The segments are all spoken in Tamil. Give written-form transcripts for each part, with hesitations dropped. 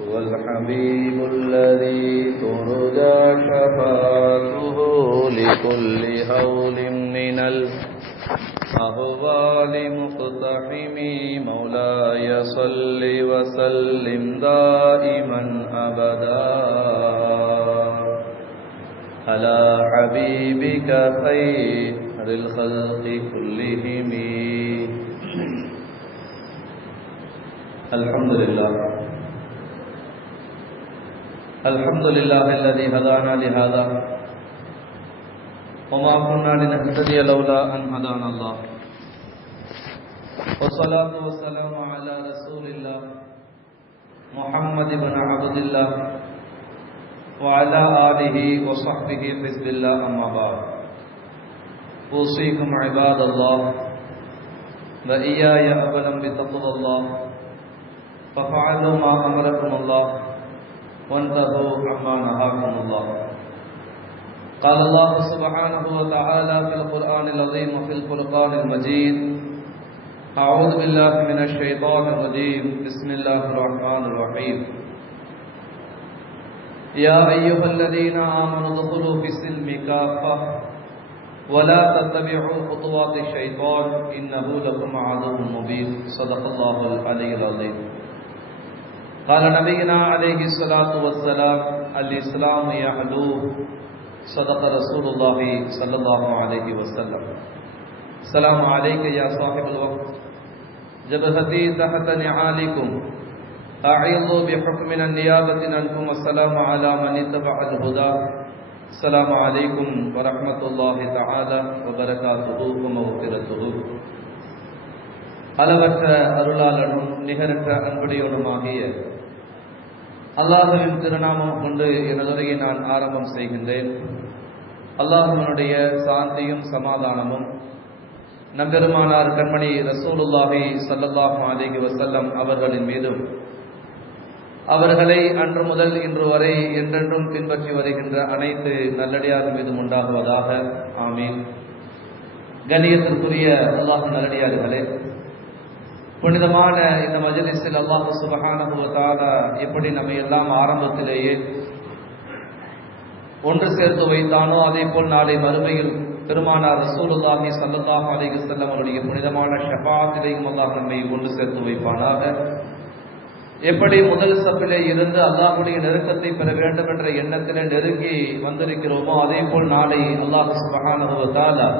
هو الحبيب الذي ترجى شفاعته لكل هول من الأهوال مقتحم مولاي صل وسلم دائما أبدا على حبيبك خير الخلق كلهم. الحمد لله الذي هدانا لهذا وما كنا لنهتدي لولا أن هدانا الله والصلاة والسلام على رسول الله محمد بن عبد الله وعلى آله وصحبه حزب الله. أما بعد أوصيكم عباد الله وإياي أولا بتقوى الله ففعلوا ما أمركم الله وانتهوا عما نهاكم الله. قال الله سبحانه وتعالى في القرآن العظيم وفي الفرقان المجيد: أعوذ بالله من الشيطان الرجيم، بسم الله الرحمن الرحيم. يا أيها الذين آمنوا ادخلوا في السلم كافة ولا تتبعوا خطوات الشيطان إنه لكم عدو مبين. صدق الله العلي العظيم. قال نبينا عليه الصلاة والسلام: الإسلام يعلو. صدق رسول الله صلى الله عليه وسلم. السلام عليك يا صاحب الوقت، جبهتي تحت نعالكم، أعيضوا بحكمنا النيابة عنكم. السلام على من اتبع الهدى. السلام عليكم ورحمة الله تعالى وبركاته ومغفرته. அளவற்ற அருளாளனும் நிகரற்ற அன்புடையவனுமாகிய அல்லாஹ்வின் திருநாமம் கொண்டு எனதுரையை நான் ஆரம்பம் செய்கின்றேன். அல்லாஹ்வினுடைய சாந்தியும் சமாதானமும் நம்பெருமானார் கண்மணி ரசூலுல்லாஹி ஸல்லல்லாஹு அலைஹி வஸல்லம் அவர்களின் மீதும் அவர்களை அன்று முதல் இன்று வரை என்றென்றும் பின்பற்றி வருகின்ற அனைத்து நல்லடியார்கள் மீதும் உண்டாகுவதாக. ஆமீன். கண்ணியத்திற்குரிய அல்லாஹ் நல்லடியார்களே, புனிதமான இந்த மஜ்லிஸில் அல்லாஹ் சுப்ஹானஹு வ தஆலா எப்படி நம்மை எல்லாம் ஆரம்பத்திலேயே ஒன்று சேர்த்து வைத்தானோ அதே போல் நாளை மறுமையில் பெருமானார் ரசூலுல்லாஹி ஸல்லல்லாஹு அலைஹி வஸல்லம் அவருடைய புனிதமான ஷஃபாஅத்திலேயும் அல்லாஹ் நம்மை ஒன்று சேர்த்து வைப்பானாக. எப்படி முதல் சப்பிலே இருந்து அல்லாஹ்வுடைய நெருக்கத்தை பெற வேண்டும் என்ற எண்ணத்திலே நெருங்கி வந்திருக்கிறோமோ அதே போல் நாளை அல்லாஹ் சுப்ஹானஹு வ தஆலா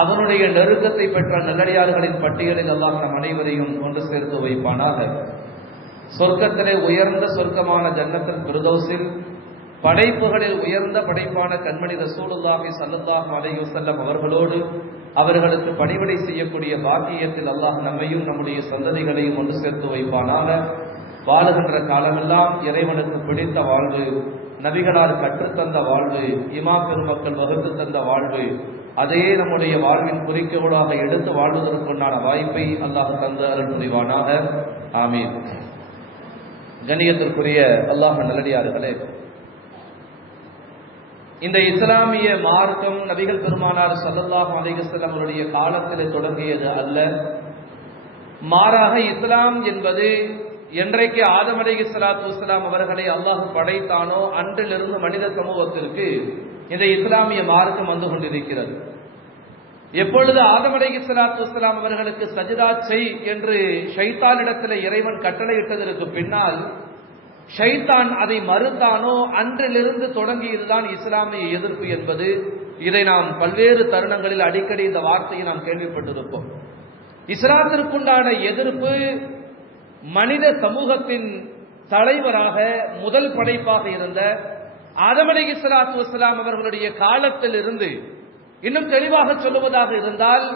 அவனுடைய நெருக்கத்தை பெற்ற நல்லடியார்களின் பட்டியலில் அல்லாஹ் நம் அனைவரையும் ஒன்று சேர்த்து வைப்பானாக. சொர்க்கத்திலே உயர்ந்த சொர்க்கமான ஜன்னத்துல் ஃபிர்தௌஸில் படைப்புகளில் உயர்ந்த படைப்பான கண்மணி ரசூலுல்லாஹி ஸல்லல்லாஹு அலைஹி வஸல்லம் அவர்களோடு அவர்களுக்கு பணிவிடை செய்யக்கூடிய பாக்கியத்தில் அல்லாஹ் நம்மையும் நம்முடைய சந்ததிகளையும் ஒன்று சேர்த்து வைப்பானாக. வாழுகின்ற காலமெல்லாம் இறைவனுக்கு பிடித்த வாழ்வு, நபிகளார் கற்றுத்தந்த வாழ்வு, இமா பெருமக்கள் வகுத்து தந்த வாழ்வு, அதையே நம்முடைய வாழ்வின் குறிக்கோளாக எடுத்து வாழ்வதற்குண்டான வாய்ப்பை அல்லாஹ் தந்து அருள் புரிவானாக. ஆமீன். கண்ணியத்திற்குரிய அல்லாஹ் நல்லடியார்களே, இந்த இஸ்லாமிய மார்க்கம் நபிகள் பெருமானார் ஸல்லல்லாஹு அலைஹி வஸல்லம் அவருடைய காலத்திலே தொடங்கியது அல்ல. மாறாக இஸ்லாம் என்பது என்றைக்கு ஆதம் அலைஹிஸ்ஸலாத்து வஸ்ஸலாம் அவர்களை அல்லாஹ் படைத்தானோ அன்றிலிருந்து மனித சமூகத்திற்கு இந்த இஸ்லாமிய மார்க்கம் வந்து கொண்டிருக்கிறது. எப்பொழுது ஆதம் அலைஹிஸ்ஸலாத்து வஸ்ஸலாம் அவர்களுக்கு சஜ்தா செய் என்று ஷைத்தானிடத்தில் இறைவன் கட்டளையிட்டதற்கு பின்னால் ஷைத்தான் அதை மறுத்தானோ அன்றிலிருந்து தொடங்கியதுதான் இஸ்லாமிய எதிர்ப்பு என்பது. இதை நாம் பல்வேறு தருணங்களில் அடிக்கடி இந்த வார்த்தையை நாம் கேள்விப்பட்டிருப்போம். இஸ்லாத்திற்குண்டான எதிர்ப்பு மனித சமூகத்தின் தலைவராக முதல் படைப்பாக இருந்த ஆதம் அலைஹிஸ்ஸலாத்து வஸ்ஸலாம் அவர்களுடைய காலத்தில் இருந்து, இன்னும் தெளிவாக சொல்லுவதாக இருந்தால்,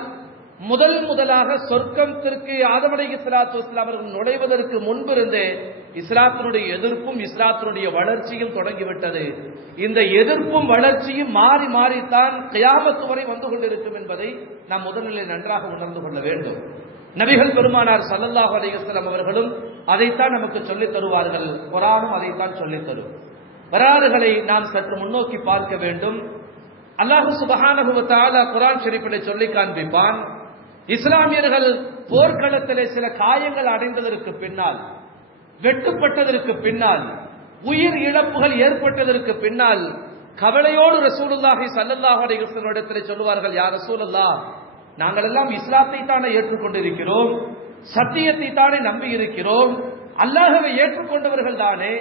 முதலாக சொர்க்கத்திற்கு ஆதம் அலைஹிஸ்ஸலாத்து வஸ்ஸலாம் அவர்கள் நுழைவதற்கு முன்பிருந்தே இஸ்லாத்தினுடைய எதிர்ப்பும் இஸ்லாத்தினுடைய வளர்ச்சியும் தொடங்கிவிட்டது. இந்த எதிர்ப்பும் வளர்ச்சியும் மாறி மாறித்தான் கியாமத் வரை வந்து கொண்டிருக்கும் என்பதை நாம் முதலில் நன்றாக உணர்ந்து கொள்ள வேண்டும். நபிகள் பெருமானார் ஸல்லல்லாஹு அலைஹி வஸல்லம் அவர்களும் அதைத்தான் நமக்கு சொல்லித் தருவார்கள். குர்ஆனும் அதைத்தான் சொல்லித் தரும். வரலாறுகளை நாம் சற்று முன்னோக்கி பார்க்க வேண்டும். அல்லாஹ் சுப்ஹானஹு வ தஆலா குர்ஆன் ஷரீஃபிலே சொல்லி காண்பிப்பான், இஸ்லாமியர்கள் போர்க்களத்திலே சில காயங்கள் அடைந்ததற்கு பின்னால் வெட்டுப்பட்டதற்கு பின்னால், உயிர் இழப்புகள் ஏற்பட்டதற்கு பின்னால் கவலையோடு ரசூலுல்லாஹி ஸல்லல்லாஹு அலைஹி வஸல்லம் இடத்தில் சொல்லுவார்கள், யா ரசூலல்லாஹ், நாங்கள் எல்லாம் இஸ்லாத்தை தானே ஏற்றுக்கொண்டிருக்கிறோம், சத்தியத்தை தானே நம்பி இருக்கிறோம், அல்லாஹ்வை ஏற்றுக்கொண்டவர்கள் தானே,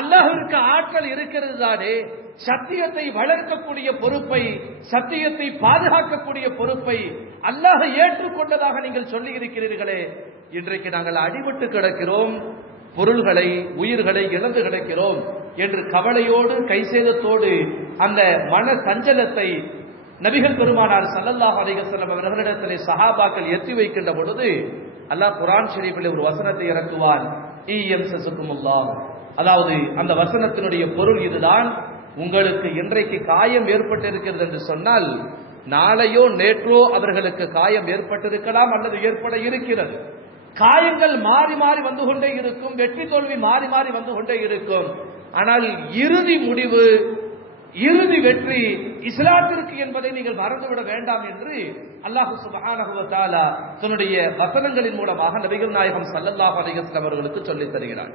அல்லாஹ்விற்கு ஆற்றல் இருக்கிறது தானே, சத்தியத்தை வளர்க்கக்கூடிய பொறுப்பை, சத்தியத்தை பாதுகாக்கக்கூடிய பொறுப்பை அல்லாஹ் ஏற்றுக்கொண்டதாக நீங்கள் சொல்லி இருக்கிறீர்களே, இன்றைக்கு நாங்கள் அடிபட்டு கிடக்கிறோம், பொருள்களை உயிர்களை இழந்து கிடக்கிறோம் என்று கவலையோடு கைசேதத்தோடு அந்த மன சஞ்சலத்தை நபிகள் பெருமானார் ஸல்லல்லாஹு அலைஹி வஸல்லம் அவர்களிடத்திலே சஹாபாக்கள் எத்தி வைக்கின்ற பொழுது அல்லாஹ் குர்ஆன் ஷரீஃபிலே ஒரு வசனத்தை இறக்குவான், இயம்சசுகுமுல்லாஹ். அதாவது அந்த வசனத்தினுடைய பொருள் இதுதான், உங்களுக்கு இன்றைக்கு காயம் ஏற்பட்டிருக்கிறது என்று சொன்னால் நாளையோ நேற்றோ அவர்களுக்கு காயம் ஏற்பட்டிருக்கலாம் அல்லது ஏற்பட இருக்கிறது. காயங்கள் மாறி மாறி வந்து கொண்டே இருக்கும், வெற்றி தோல்வி மாறி மாறி வந்து கொண்டே இருக்கும். ஆனால் இறுதி முடிவு, இறுதி வெற்றி இஸ்லாத்திற்கு என்பதை நீங்கள் மறந்துவிட வேண்டாம் என்று அல்லாஹ் சுப்ஹானஹு வ தஆலா தன்னுடைய வசனங்களின் மூலமாக நபிகள் நாயகம் ஸல்லல்லாஹு அலைஹி வஸல்லம் அவர்களுக்கு சொல்லித் தருகிறார்.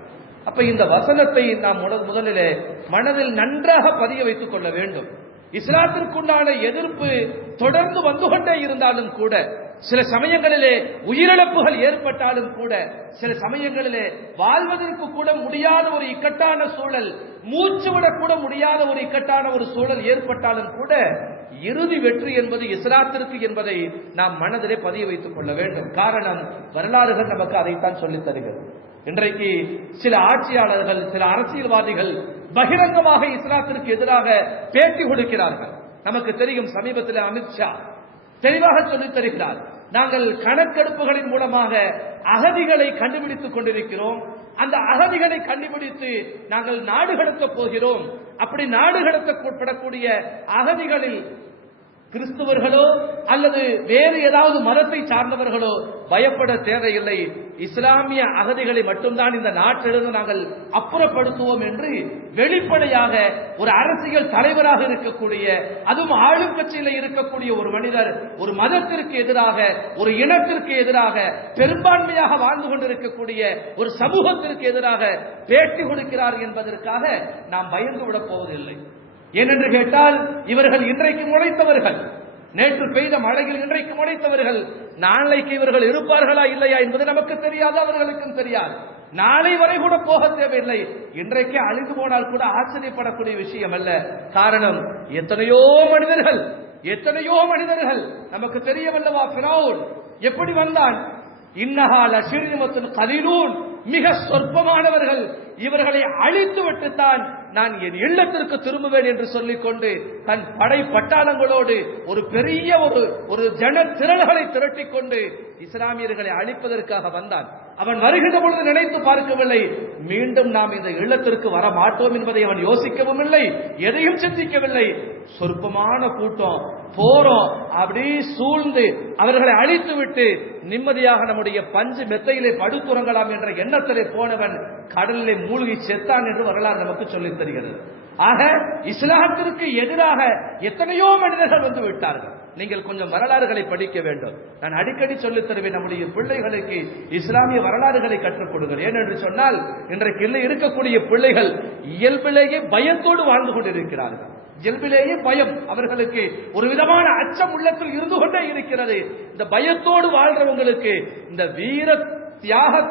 அப்ப இந்த வசனத்தை நாம் முதலிலே மனதில் நன்றாக பதிய வைத்துக் கொள்ள வேண்டும். இஸ்லாத்திற்குண்டான எதிர்ப்பு தொடர்ந்து வந்து கொண்டே இருந்தாலும் கூட, சில சமயங்களிலே உயிரிழப்புகள் ஏற்பட்டாலும் கூட, சில சமயங்களிலே வாழ்வதற்கு கூட முடியாத ஒரு இக்கட்டான சூழல், மூச்சு விடக்கூட முடியாத ஒரு இக்கட்டான ஒரு சூழல் ஏற்பட்டாலும் கூட, இறுதி வெற்றி என்பது இஸ்லாத்திற்கு என்பதை நாம் மனதிலே பதிய வைத்துக் கொள்ள வேண்டும். காரணம், வரலாறுகள் நமக்கு அதைத்தான் சொல்லித் தருகிறது. இன்றைக்கு சில ஆட்சியாளர்கள், சில அரசியல்வாதிகள் பகிரங்கமாக இஸ்லாத்திற்கு எதிராக பேட்டி கொடுக்கிறார்கள். நமக்கு தெரியும், சமீபத்தில் அமித்ஷா தெளிவாக சொல்லித் தருகிறார், நாங்கள் கணக்கெடுப்புகளின் மூலமாக அகதிகளை கண்டுபிடித்துக் கொண்டிருக்கிறோம், அந்த அகதிகளை கண்டுபிடித்து நாங்கள் நாடு கடத்தப் போகிறோம். அப்படி நாடு கடத்தப்படக்கூடிய அகதிகளில் கிறிஸ்துவர்களோ அல்லது வேறு ஏதாவது மதத்தை சார்ந்தவர்களோ பயப்பட தேவையில்லை, இஸ்லாமிய அகதிகளை மட்டும்தான் இந்த நாட்டிலிருந்து நாங்கள் அப்புறப்படுத்துவோம் என்று வெளிப்படையாக ஒரு அரசியல் தலைவராக இருக்கக்கூடிய, அதுவும் ஆளும் கட்சியில் இருக்கக்கூடிய ஒரு மனிதர் ஒரு மதத்திற்கு எதிராக, ஒரு இனத்திற்கு எதிராக, பெரும்பான்மையாக வாழ்ந்து கொண்டிருக்கக்கூடிய ஒரு சமூகத்திற்கு எதிராக பேட்டி கொடுக்கிறார் என்பதற்காக நாம் பயந்து விடப் போவதில்லை. ஏனென்று கேட்டால், இவர்கள் இன்றைக்கு முளைத்தவர்கள், நேற்று பெய்த மழையில் இன்றைக்கு முளைத்தவர்கள். நாளைக்கு இவர்கள் இருப்பார்களா இல்லையா என்பது நமக்கு தெரியாது, அவர்களுக்கும் தெரியாது. நாளை வரை கூட போக தேவையில்லை. இன்றைக்கு அழிந்து போனால் கூட ஆச்சரியப்படக்கூடிய விஷயம் அல்ல. காரணம், எத்தனையோ மனிதர்கள் நமக்கு தெரியவல்லவா, ஃபிரௌன் எப்படி வந்தான்? இன்னஹா லஷிர்மத்துல் கலீலூன், மிக சொற்பமானவர்கள், இவர்களை அழித்து விட்டுத்தான் நான் என் இல்லத்திற்கு திரும்புவேன் என்று சொல்லிக்கொண்டு தன் படை பட்டாளங்களோடு ஒரு பெரிய ஒரு ஜன திரள்களை திரட்டிக் கொண்டு இஸ்லாமியர்களை அழிப்பதற்காக வந்தான். அவன் வருகின்ற பொழுது நினைத்து பார்க்கவில்லை, மீண்டும் நாம் இந்த இல்லத்திற்கு வர மாட்டோம் என்பதை அவன் யோசிக்கவும் இல்லை, எதையும் சிந்திக்கவில்லை. சொற்பமான கூட்டம் போறோம், அப்படி சூழ்ந்து அவர்களை அழித்து விட்டு நிம்மதியாக நம்முடைய பஞ்சு மெத்தையிலே படுத்துறங்கலாம் என்ற எண்ணத்திலே போனவன் கடலிலே மூழ்கி செத்தான் என்று வரலாறு நமக்கு சொல்லித் தருகிறது. ஆக இஸ்லாத்திற்கு எதிராக எத்தனையோ மனிதர்கள் வந்து விட்டார்கள். நீங்கள் கொஞ்சம் வரலாறுகளை படிக்க வேண்டும். நான் அடிக்கடி சொல்லித் தருவேன், நம்முடைய பிள்ளைகளுக்கு இஸ்லாமிய வரலாறுகளை கற்றுக் கொடுங்கள். ஏனென்று சொன்னால், இன்றைக்கு இருக்கக்கூடிய பிள்ளைகள் இயல்பிலேயே பயத்தோடு வாழ்ந்து கொண்டிருக்கிறார்கள். இயல்பிலேயே பயம், அவர்களுக்கு ஒரு விதமான அச்சம் உள்ளத்தில் இருந்து கொண்டே இருக்கிறது. இந்த பயத்தோடு வாழ்றவங்களுக்கு இந்த வீர தியாக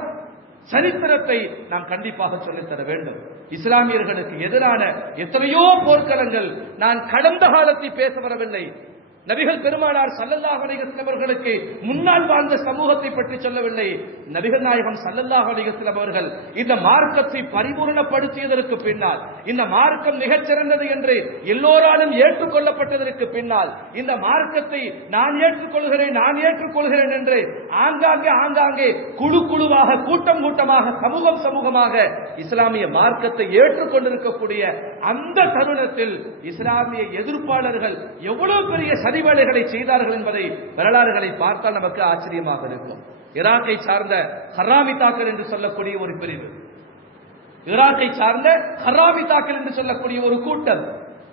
சரித்திரத்தை நாம் கண்டிப்பாக சொல்லித்தர வேண்டும். இஸ்லாமியர்களுக்கு எதிரான எத்தனையோ போர்க்களங்கள், நான் கடந்த காலத்தை பேச வரவில்லை, நபிகள் பெருமானார் ஸல்லல்லாஹு அலைஹி வஸல்லம் அவர்களுக்கு முன்னால் வாழ்ந்த சமூகத்தை பற்றி சொல்லவில்லை. நபிகள் நாயகம் ஸல்லல்லாஹு அலைஹி வஸல்லம் அவர்கள் இந்த மார்க்கத்தை பரிபூர்ணப்படுத்தியதற்கு பின்னால், இந்த மார்க்கம் மிகச்சிறந்தது என்று எல்லோராலும் ஏற்றுக்கொள்ளப்பட்டதற்கு பின்னால், இந்த மார்க்கத்தை நான் ஏற்றுக்கொள்கிறேன் என்று ஆங்காங்கே குழுவாக, கூட்டம் கூட்டமாக, சமூகமாக இஸ்லாமிய மார்க்கத்தை ஏற்றுக்கொண்டிருக்கக்கூடிய அந்த தருணத்தில் இஸ்லாமிய எதிர்ப்பாளர்கள் எவ்வளவு பெரிய சதிவேலைகளை செய்தார்கள் என்பதை வரலாறுகளை பார்த்தால் நமக்கு ஆச்சரியமாக இருக்கும். ஈராக்கை சார்ந்த ஹராமிதாக்கள் என்று சொல்லக்கூடிய ஒரு பிரிவு, ஈராக்கை சார்ந்த ஹராமிதாக்கள் என்று சொல்லக்கூடிய ஒரு கூட்டம்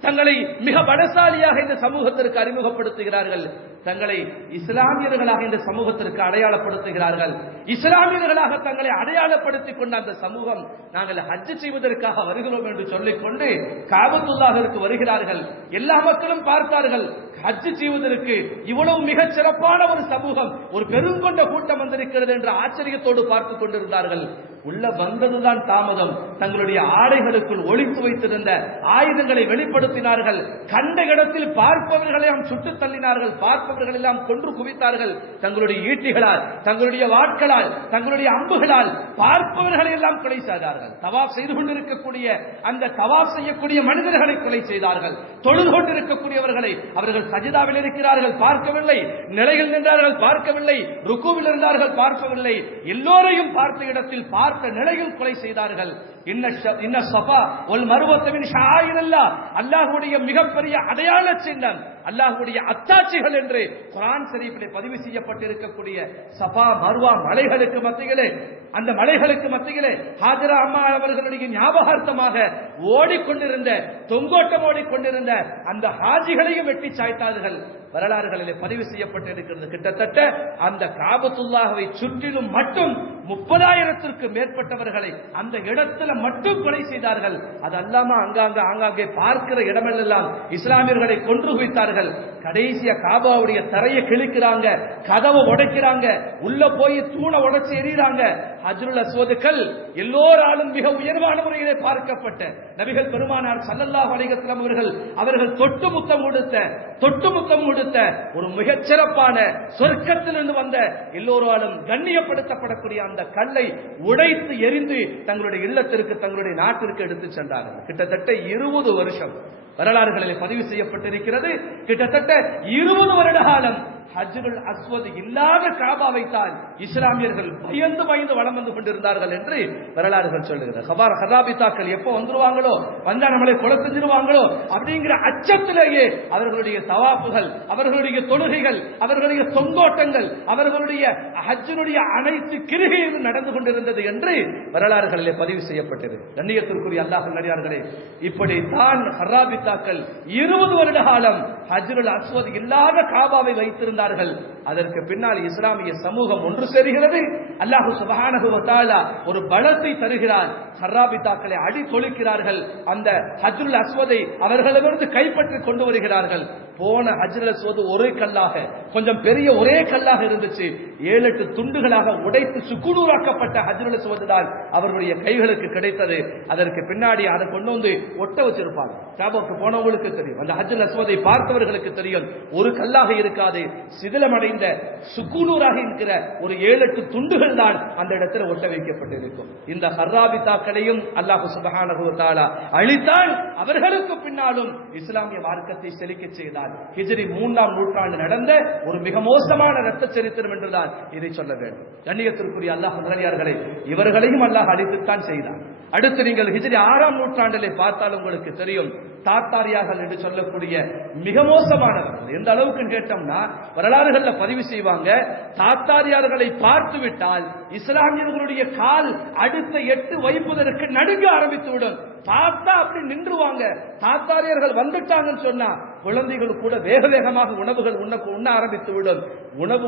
தங்களை மிக பலசாலியாக இந்த சமூகத்திற்கு அறிமுகப்படுத்துகிறார்கள். தங்களை இஸ்லாமியர்களாக இந்த சமூகத்திற்கு அடையாளப்படுத்துகிறார்கள். இஸ்லாமியர்களாக தங்களை அடையாளப்படுத்திக் கொண்ட அந்த சமூகம் நாங்கள் ஹஜ் செய்வதற்காக வருகிறோம் என்று சொல்லிக்கொண்டு காபத்துல்லாஹிற்கு வருகிறார்கள். எல்லா மக்களும் பார்த்தார்கள், ஹஜ் செய்வதற்கு இவ்வளவு மிகச் சிறப்பான ஒரு சமூகம், ஒரு பெருங்கொண்ட கூட்டம் வந்திருக்கிறது என்ற ஆச்சரியத்தோடு பார்த்துக் கொண்டிருந்தார்கள். உள்ள வந்ததுதான் தாமதம். தங்களுடைய ஆடைகளுக்குள் ஒளித்து வைத்திருந்த ஆயுதங்களை வெளிப்படுத்தினார்கள். கண்ட இடத்தில் பார்ப்பவர்களை சுட்டுத் தள்ளினார்கள், பார்ப்பவர்கள் எல்லாம் கொன்று குவித்தார்கள். தங்களுடைய ஈட்டிகளால், தங்களுடைய வாட்களால், தங்களுடைய அம்புகளால் பார்ப்பவர்களை எல்லாம் கொலை செய்தார்கள். தவாப் செய்து கொண்டிருக்கக்கூடிய அந்த தவாப் செய்யக்கூடிய மனிதர்களை கொலை செய்தார்கள். தொழுது கொண்டிருக்கக்கூடியவர்களை அவர்கள் சஜிதாவில் இருக்கிறார்கள், பார்க்கவில்லை. நிலையில் நின்றார்கள், பார்க்கவில்லை. ருக்குவில் இருந்தார்கள், பார்க்கவில்லை. எல்லோரையும் பார்த்த இடத்தில் பார்த்த நிலையில் கொலை செய்தார்கள். இன்ன ஸஃபா வல் மர்வத மின் ஷஆயிரில்லாஹ், அல்லாஹ்வுடைய மிகப்பெரிய அடையாள சின்னம், அல்லாஹ்வுடைய அத்தாட்சிகள் என்று குர்ஆன் ஷரீஃபிலே பதிவு செய்யப்பட்டிருக்கக்கூடிய ஸஃபா மர்வா மலைகளுக்கு மத்தியிலே, அந்த மலைகளுக்கு மத்தியிலே ஹாஜரா அம்மா அவர்களுடைய ஞாபகார்த்தமாக ஓடிக்கொண்டிருந்த, தொங்கோட்டம் ஓடிக்கொண்டிருந்த அந்த ஹாஜிகளையும் வெட்டி சாய்த்தார்கள். வரலாறுகளிலே பதிவு செய்யப்பட்டிருக்கிறது. கிட்டத்தட்ட அந்த காபத்துல்லாஹ்வை சுற்றிலும் மட்டும் 30,000த்திற்கு மேற்பட்டவர்களை அந்த இடத்துல மட்டும் கொலை செய்தார்கள். அது அல்லாம ஆங்காங்கே பார்க்கிற இடமெல்லாம் இஸ்லாமியர்களை கொன்று குவித்தார்கள். கடைசியா காபாவுடைய தரையை கிழிக்கிறாங்க, கதவை உடைக்கிறாங்க, உள்ள போய் தூணை உடைச்சு எறிகிறாங்க. ஹஜ்ருல் அஸ்வதுகள் எல்லோராலும் மிக உயர்வான முறையிலே பார்க்கப்பட்ட நபிகள் பெருமானார் ஸல்லல்லாஹு அலைஹி வஸல்லம் அவர்கள் தொட்டு முத்தம் கொடுத்த ஒரு மிகச் சிறப்பான சொர்க்கத்திலிருந்து வந்த எல்லோராலும் கண்ணியப்படுத்தப்படக்கூடிய அந்த கல்லை உடைத்து எரிந்து தங்களுடைய இல்லத்திற்கு, தங்களுடைய நாட்டிற்கு எடுத்து சென்றார்கள். கிட்டத்தட்ட 20 வருஷம் வரலாறுகளில் பதிவு செய்யப்பட்டிருக்கிறது. கிட்டத்தட்ட 20 வருட காலம் ஹஜ்ருல் அஸ்வத் இல்லாத காபாவை தான் இஸ்லாமியர்கள் பயந்து வலம் வந்து கொண்டிருந்தார்கள் என்று வரலாறுகள் சொல்லுகிறது. ஹராபித்தாக்கள் எப்போ வந்துருவாங்களோ, வந்தா நம்மளை கொலை செஞ்சிருவாங்களோ அப்படிங்கிற அச்சத்திலேயே அவர்களுடைய தவாப்புகள், அவர்களுடைய தொழுகைகள், அவர்களுடைய தொங்கோட்டங்கள், அவர்களுடைய ஹஜ்ஜுடைய அனைத்து கிரிகைகளும் நடந்து கொண்டிருந்தது என்று வரலாறுகளிலே பதிவு செய்யப்பட்டது. கண்ணியத்திற்குரிய அல்லாஹ் நல்லடியார்களே, இப்படித்தான் ஹராபித்தாக்கள் 20 வருட காலம் ஹஜ்ருல் அஸ்வத் இல்லாத காபாவை வைத்திருந்தார்கள். அதற்கு பின்னால் இஸ்லாமிய சமூகம் ஒன்று சேர்கிறது. அல்லாஹ் சுப்ஹானஹு வ தஆலா ஒரு பலத்தை தருகிறார். ஹராபித்தாக்களை அடி தொழிக்கிறார்கள். அந்த ஹஜ்ருல் அஸ்வதை அவர்களிடமிருந்து கைப்பற்றி கொண்டு வருகிறார்கள். போன ஹஜ்ருல் அஸ்வத் ஒரே கல்லாக, கொஞ்சம் பெரிய ஒரே கல்லாக இருந்துச்சு. 7-8 துண்டுகளாக உடைத்து சுக்குநூறாக்கப்பட்ட ஹஜ்ருல் அஸ்வத் தான் அவர்களுடைய கைகளுக்கு கிடைத்தது. அதற்கு பின்னாடி அதை கொண்டு வந்து ஒட்ட வச்சிருப்பாங்க. காபாவுக்கு போனவங்களுக்கு தெரியும், அந்த ஹஜ்ருல் அஸ்வதை பார்த்தவர்களுக்கு தெரியும். ஒரு கல்லாக இருக்காது, சிதிலமடைந்த சுக்குநூறாக இருக்கிற ஒரு 7-8 துண்டுகள் தான் அந்த இடத்துல ஒட்ட வைக்கப்பட்டிருக்கும். இந்த ஹராபித்தாக்களையும் அல்லாஹ் சுப்ஹானஹு வ தஆலா அழித்தான். அவர்களுக்கு பின்னாலும் இஸ்லாமிய மார்க்கத்தை செழிக்க செய்தார். ஹிஜ்ரி 3ஆம் நூற்றாண்டு நடந்த ஒரு மிக மோசமான இரத்த சரித்திரம் என்றுதான் இதை சொல்ல வேண்டும். கண்ணியத்திற்குரிய அல்லாஹ் நல்லடியார்களே, இவர்களையும் அல்லாஹ் அழித்துத்தான் செய்தார். அடுத்து நீங்கள் ஹிஜ்ரி 6ஆம் நூற்றாண்டிலே பார்த்தால் உங்களுக்கு தெரியும், தாத்தாரியார்கள் என்று சொல்லக்கூடிய மிக மோசமானவர்கள். எந்த அளவுக்கு கேட்டோம்னா, வரலாறுகள்ல பதிவு செய்வாங்க, தாத்தாரியார்களை பார்த்து விட்டால் இஸ்லாமியர்களுடைய கால் அடுத்த 8 வைப்பதற்கு நடுங்க ஆரம்பித்துவிடும். பார்த்தா அப்படி நின்றுவாங்க. தாத்தாரியர்கள் வந்துட்டாங்கன்னு சொன்னா குழந்தைகள் கூட வேகமாக உணவுகள் உண்ண ஆரம்பித்து விடும். உணவு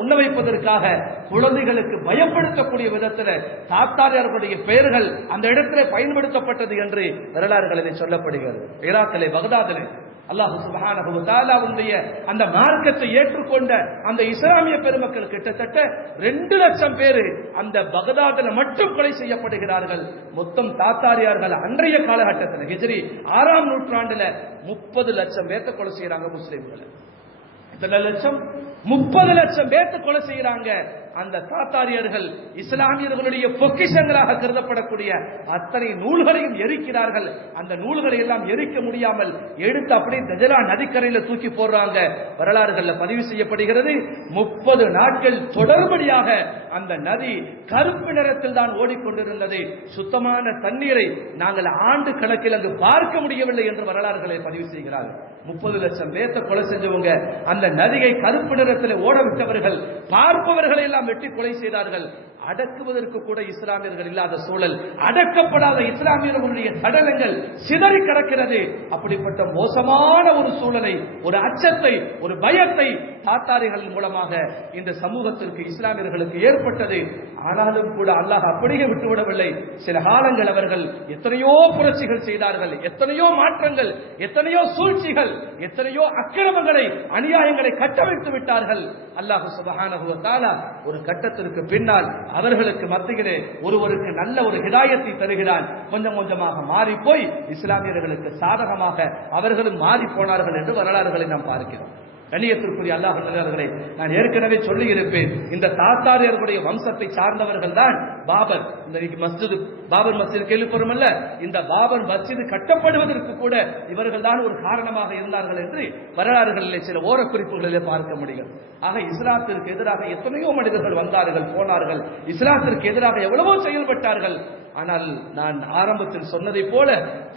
உண்ண வைப்பதற்காக குழந்தைகளுக்கு பயப்படுத்தக்கூடிய விதத்தில் தாத்தாரியர்களுடைய பெயர்கள் அந்த இடத்துல பயன்படுத்தப்பட்டது என்று வரலாறுகளில் சொல்லப்படுகிறது. ஈராக்கிலே, பகதாதிலே அல்லாஹ் சுப்ஹானஹு வ தஆலாவுடைய அந்த மார்க்கத்தை ஏற்றுக்கொண்ட அந்த இஸ்லாமிய பெருமக்கள் கிட்டத்தட்ட 2 லட்சம் பேர் அந்த பகதாதில் மட்டும் கொலை செய்யப்படுகிறார்கள். மொத்தம் தாத்தாரியார்கள் அன்றைய காலகட்டத்தில் ஹிஜ்ரி 6ஆம் நூற்றாண்டுல 30 லட்சம் பேர்த்த கொலை செய்யறாங்க முஸ்லிம்கள். எத்தனை லட்சம்? 30 லட்சம் பேர்த்த கொலை செய்யறாங்க. அந்த தாத்தாரியர்கள் இஸ்லாமியர்களுடைய பொக்கிஷங்களாக கருதப்படக்கூடிய அத்தனை நூல்களையும் எரிக்கிறார்கள். அந்த நூல்களை எல்லாம் எரிக்க முடியாமல் எடுத்து அப்படியே தஜலா நதிக்கரையில தூக்கி போடுறாங்க. வரலாறுகள்ல பதிவு செய்யப்படுகிறது, 30 நாட்கள் தொடர்படியாக அந்த நதி கருப்பு நிறத்தில் தான் ஓடிக்கொண்டிருந்தது. சுத்தமான தண்ணீரை நாங்கள் ஆண்டு கணக்கில் அங்கு பார்க்க முடியவில்லை என்று வரலாறுகளை பதிவு செய்கிறார்கள். 30 லட்சம் பேர்த்த கொலை செஞ்சவங்க அந்த நதியை கருப்பு நிறத்தில் ஓட விட்டவர்கள், பார்ப்பவர்களை எல்லாம் வெட்டி கொலை செய்தார்கள். அடக்குவதற்கு கூட இஸ்லாமியர்கள் இல்லாத சூழல், அடக்கப்படாத இஸ்லாமியர்களுடைய சடலங்கள் சிதறி கிடக்கிறது. அப்படிப்பட்ட மோசமான ஒரு சூழலை, ஒரு அச்சத்தை, ஒரு பயத்தை தாத்தாரிகள் மூலமாக இந்த சமூகத்திற்கு, இஸ்லாமியர்களுக்கு ஏற்பட்டது. ஆனாலும் கூட அல்லாஹ் அப்படியே விட்டுவிடவில்லை. சில காலங்கள் அவர்கள் எத்தனையோ புரட்சிகள் செய்தார்கள், எத்தனையோ மாற்றங்கள், எத்தனையோ சூழ்ச்சிகள், எத்தனையோ அக்கிரமங்களை, அநியாயங்களை கட்டமைத்து விட்டார்கள். அல்லாஹ் சுப்ஹானஹு வ தஆலா ஒரு கட்டத்திற்கு பின்னால் அவர்களுக்கு மத்தியிலே ஒருவருக்கு நல்ல ஒரு ஹிதாயத்தை தருகிறான். கொஞ்சம் கொஞ்சமாக மாறி போய் இஸ்லாமியர்களுக்கு சாதகமாக அவர்களும் மாறி போனார்கள் என்று வரலாறுகளை நாம் பார்க்கிறோம். கண்ணியத்திற்குரிய அல்லாஹ் நல்லவர்களே, நான் ஏற்கனவே சொல்லி இருப்பேன், இந்த தாத்தாரியர்களுடைய வம்சத்தை சார்ந்தவர்கள் தான் பாபர். இந்த மஸ்ஜித், பாபர் மஸ்ஜித் கேள்விப்படும் அல்ல, இந்த பாபர் மஸ்ஜித் கட்டப்படுவதற்கு கூட இவர்கள் தான் ஒரு காரணமாக இருந்தார்கள் என்று வரலாறுகளிலே சில ஓரக்குறிப்புகளிலே பார்க்க முடியும். ஆக இஸ்லாத்திற்கு எதிராக எத்தனையோ மனிதர்கள் வந்தார்கள், போனார்கள், இஸ்லாத்திற்கு எதிராக எவ்வளவோ செயல்பட்டார்கள். ஆனால் நான் ஆரம்பத்தில் சொன்னதை போல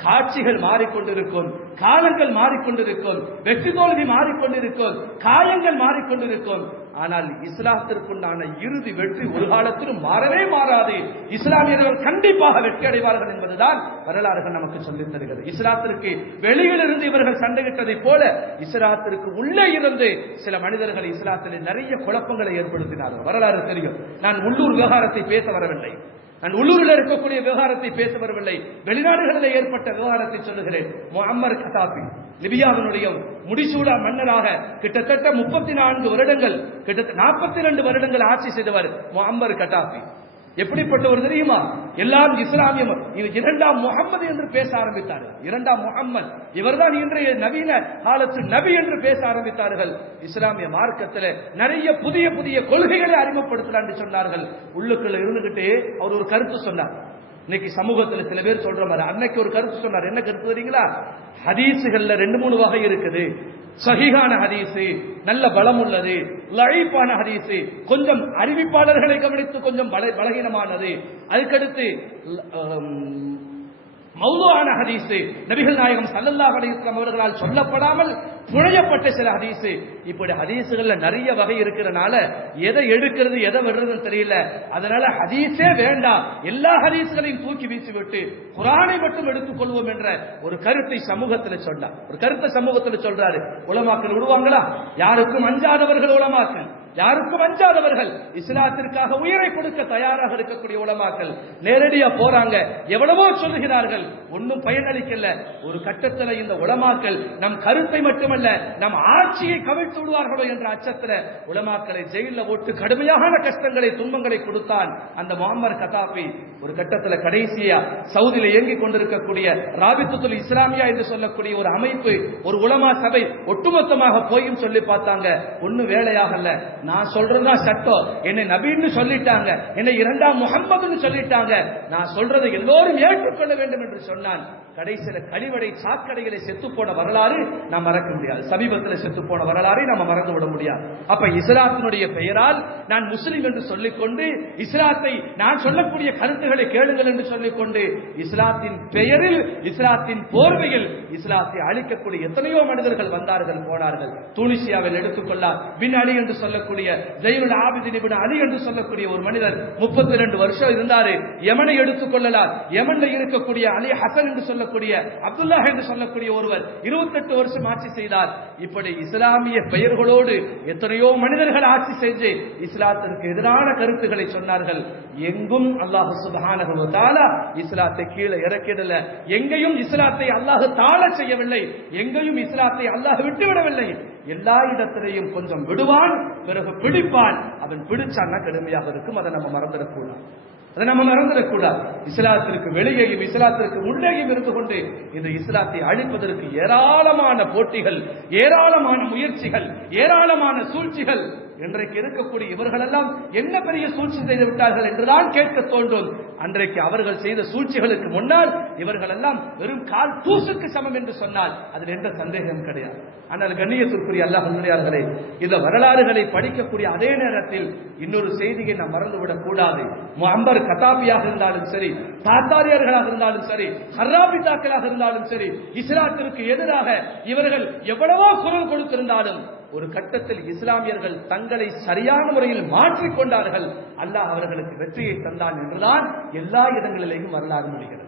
காட்சிகள் மாறிக்கொண்டிருக்கும், காலங்கள் மாறிக்கொண்டிருக்கும், வெற்றி தோல்வி மாறிக்கொண்டிருக்கும், காயங்கள் மாறிக்கொண்டிருக்கும். ஆனால் இஸ்லாத்திற்குண்டான இறுதி வெற்றி ஒரு காலத்திலும் மாறவே மாறாது. இஸ்லாமியர்கள் கண்டிப்பாக வெற்றி அடைவார்கள் என்பதுதான் வரலாறுகள் நமக்கு சொல்லித் தருகிறது. இஸ்லாத்திற்கு வெளியில் இருந்து இவர்கள் சண்டையிட்டதை போல இஸ்லாத்திற்கு உள்ளே இருந்து சில மனிதர்கள் இஸ்லாத்தில் நிறைய குழப்பங்களை ஏற்படுத்தினார்கள். வரலாறு தெரியும். நான் உள்ளூர் விவகாரத்தை பேச வரவில்லை, நான் உள்ளூரில் இருக்கக்கூடிய விவகாரத்தை பேச வரவில்லை, வெளிநாடுகளில் ஏற்பட்ட விவகாரத்தை சொல்லுகிறேன். முஅம்மர் கதாபி, லிபியாவினுடைய முடிசூடா மன்னராக கிட்டத்தட்ட 34 வருடங்கள், கிட்டத்தட்ட 42 வருடங்கள் ஆட்சி செய்தவர் முஅம்மர் கதாபி. எப்படிப்பட்டவர் தெரியுமா? எல்லாம் இஸ்லாமிய, இரண்டாம் முகம்மது என்று பேச ஆரம்பித்தார்கள். இரண்டாம் முகம்மது இவர்தான் இன்றைய நவீன காலத்து நபி என்று பேச ஆரம்பித்தார்கள். இஸ்லாமிய மார்க்கத்தில் நிறைய புதிய புதிய கொள்கைகளை அறிமுகப்படுத்தலாம் என்று சொன்னார்கள். உள்ளுக்குள்ள இருந்துகிட்டே அவர் ஒரு கருத்து சொன்னார். இன்னைக்கு சமூகத்தில் சில பேர் சொல்ற மாதிரி அன்னைக்கு ஒரு கருத்து சொன்னார். என்ன கருத்து தெரியுங்களா? ஹதீஸுகள்ல 2-3 வகை இருக்குது. சஹீஹான ஹதீஸ், நல்ல பலம் உள்ளது, லஈஃபான ஹதீஸ், கொஞ்சம் அறிவிப்பாளர்களை கவனித்து கொஞ்சம் பலகீனமானது, அதுக்கடுத்து மௌதுஆன ஹதீஸ், நபிகள் நாயகம் ஸல்லல்லாஹு அலைஹி வஸல்லம் அவர்களால் சொல்லப்படாமல் புனையப்பட்ட சில ஹதீஸ். இப்படி ஹதீஸுகள்ல நிறைய வகை இருக்கிறனால எதை எடுக்கிறது எதை விடுறதுன்னு தெரியல. அதனால ஹதீஸே வேண்டாம், எல்லா ஹதீஸ்களையும் தூக்கி வீசிவிட்டு குர்ஆனை மட்டும் எடுத்துக் கொள்வோம் என்ற ஒரு கருத்தை சமூகத்தில் சொன்னார். ஒரு கருத்தை சமூகத்தில் சொல்றாரு. உலமாக்கள் விடுவாங்களா? யாருக்கும் அஞ்சாதவர்கள் உலமாக்கள், யாருக்கும் அஞ்சாதவர்கள், இஸ்லாத்திற்காக உயிரை கொடுக்க தயாராக இருக்கக்கூடிய உலமாக்கள் நேரடியா போறாங்க. எவ்வளவோ சொல்லுகிறார்கள், ஒன்னும் பயனளிக்கல. ஒரு கட்டத்தில் இந்த உலமாக்கள் நம் கருத்தை மட்டுமல்ல நம் ஆட்சியை கவிழ்த்து விடுவார்களோ என்ற அச்சத்தில் உலமாக்களை ஜெயில போட்டு கடுமையான கஷ்டங்களை, துன்பங்களை கொடுத்தான் அந்த முஅம்மர் கதாபி. ஒரு கட்டத்தில் கடைசியா சவுதியில இயங்கிக் கொண்டிருக்கக்கூடிய ராபித்துல் இஸ்லாமியா என்று சொல்லக்கூடிய ஒரு அமைப்பு, ஒரு உலமா சபை ஒட்டுமொத்தமாக போயும் சொல்லி பார்த்தாங்க. ஒன்னும் வேலையாகல. நான் சொல்றதா சட்டம், என்னை நபின்னு சொல்லிட்டாங்க, என்னை இரண்டாம் முஹம்மதுன்னு சொல்லிட்டாங்க, நான் சொல்றதை எல்லோரும் ஏற்றுக்கொள்ள வேண்டும் என்று சொன்னான். கடைசியில கழிவடை சாக்கடைகளை செத்து போன வரலாறு நாம் மறக்க முடியாது. சமீபத்தில் செத்து போன வரலாறை நாம் மறந்து விட முடியாது. அப்ப இஸ்லாத்தினுடைய பெயரால் நான் முஸ்லிம் என்று சொல்லிக்கொண்டு, இஸ்லாத்தை நான் சொல்லக்கூடிய கருத்துக்களை கேளுங்கள் என்று சொல்லிக்கொண்டு, இஸ்லாத்தின் பெயரில், இஸ்லாத்தின் போர்வையில் இஸ்லாத்தை அழிக்கக்கூடிய எத்தனையோ மனிதர்கள் வந்தார்கள், போனார்கள். துனிசியாவில் எடுத்துக்கொள்ளலாம், பின் அலி என்று சொல்லக்கூடிய ஜைனுல் ஆபிதீன் இப்னு அலி என்று சொல்லக்கூடிய ஒரு மனிதர் 32 வருஷம் இருந்தாரு. யமனை எடுத்துக்கொள்ளலாம், யமன்ல இருக்கக்கூடிய அலி ஹசன் என்று சொல்லக்கூடிய அப்துல்லாஹ் என்று சொல்லக்கூடிய ஒருவர் 28 வருஷம் ஆட்சி செய்தார். இப்படி இஸ்லாமிய பெயர்களோடு எத்தனையோ மனிதர்கள் ஆட்சி செஞ்சு இஸ்லாத்திற்கு எதிரான கருத்துக்களை சொன்னார்கள். எங்கும் அல்லாஹ் சுப்ஹானஹு வ தஆலா இஸ்லாத்தை கீழே இறக்கிடல. எங்கேயும் இஸ்லாத்தை அல்லாஹ் தாழ செய்யவில்லை, எங்கேயும் இஸ்லாத்தை அல்லாஹ் விட்டுவிடவில்லை. எல்லா இடத்திலையும் கொஞ்சம் விடுவான், பிறகு பிடிப்பான். அவன் பிடிச்சான்னா கடுமையாக இருக்கும். அதை நம்ம மறந்துடக்கூடாது. இஸ்லாத்திற்கு வெளியேயும் இஸ்லாத்திற்கு உள்ளேயும் இருந்து கொண்டு இந்த இஸ்லாத்தை அழிப்பதற்கு ஏராளமான போட்டிகள், ஏராளமான முயற்சிகள், ஏராளமான சூழ்ச்சிகள். இன்றைக்கு இருக்கக்கூடிய இவர்கள் எல்லாம் என்ன பெரிய சூழ்ச்சி செய்து விட்டார்கள் என்றுதான் கேட்க தோன்றும். அன்றைக்கு அவர்கள் செய்த சூழ்ச்சிகளுக்கு முன்னால் இவர்கள் எல்லாம் வெறும் கால் தூசுக்கு சமம் என்று சொன்னால் அதில் எந்த சந்தேகம் கிடையாது. ஆனால் கண்ணியத்திற்குரிய அல்லாஹ் நல்லடியார்களே, இந்த வரலாறுகளை படிக்கக்கூடிய அதே நேரத்தில் இன்னொரு செய்தியை நாம் மறந்துவிடக் கூடாது. முஅம்மர் கதாபியாக இருந்தாலும் சரி, தாத்தாரியர்களாக இருந்தாலும் சரி, ஹர்ராபிதாக்களாக இருந்தாலும் சரி, இஸ்லாத்திற்கு எதிராக இவர்கள் எவ்வளவோ குரல் கொடுத்திருந்தாலும் ஒரு கட்டத்தில் இஸ்லாமியர்கள் தங்களை சரியான முறையில் மாற்றிக்கொண்டார்கள். அல்லாஹ் அவர்களுக்கு வெற்றியை தந்தான் என்றுதான் எல்லா இடங்களிலேயும் வரலாறு முடிகிறது.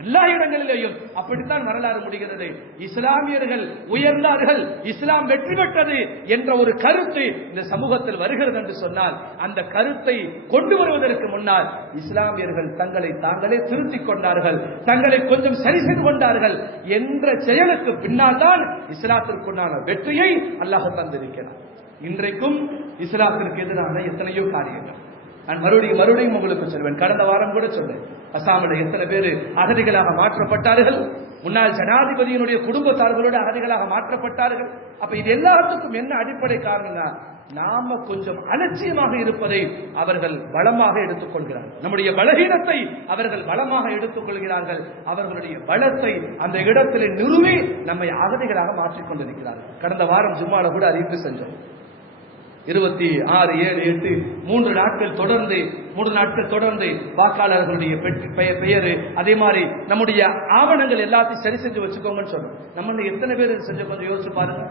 எல்லா இடங்களிலேயும் அப்படித்தான் வரலாறு முடிகிறது. இஸ்லாமியர்கள் உயர்ந்தார்கள், இஸ்லாம் வெற்றி பெற்றது என்ற ஒரு கருத்து இந்த சமூகத்தில் வருகிறது என்று சொன்னால், அந்த கருத்தை கொண்டு வருவதற்கு முன்னால் இஸ்லாமியர்கள் தங்களை தாங்களே திருத்திக் கொண்டார்கள், தங்களை கொஞ்சம் சரி செய்து கொண்டார்கள் என்ற செயலுக்கு பின்னால் தான் இஸ்லாத்திற்குண்டான வெற்றியை அல்லாஹ் தந்திருக்கிறார். இன்றைக்கும் இஸ்லாத்திற்கு எதிரான எத்தனையோ காரியங்கள் நான் மறுபடியும் உங்களுக்கு சொல்வேன். கடந்த வாரம் கூட சொன்னேன், அசாமில் எத்தனை பேர் அகதிகளாக மாற்றப்பட்டார்கள், முன்னாள் ஜனாதிபதியினுடைய குடும்பத்தார்களோடு அகதிகளாக மாற்றப்பட்டார்கள். அப்ப இது எல்லாத்துக்கும் என்ன அடிப்படை காரணம்னா, நாம கொஞ்சம் அலட்சியமாக இருப்பதை அவர்கள் பலமாக எடுத்துக் கொள்கிறார்கள். நம்முடைய பலகீனத்தை அவர்கள் பலமாக எடுத்துக் கொள்கிறார்கள். அவர்களுடைய பலத்தை அந்த இடத்திலே நிறுவி நம்மை அகதிகளாக மாற்றிக் கொண்டிருக்கிறார்கள். கடந்த வாரம் ஜும்மால கூட அறிவிப்பு செஞ்சோம். 26, 7, 8 3 நாட்கள் தொடர்ந்து வாக்காளர்களுடைய பெயர், அதே மாதிரி நம்முடைய ஆவணங்கள் எல்லாத்தையும் சரி செஞ்சு வச்சுக்கோங்கன்னு சொன்னோம். நம்ம எத்தனை பேர் செஞ்சு கொஞ்சம் யோசிச்சு பாருங்க.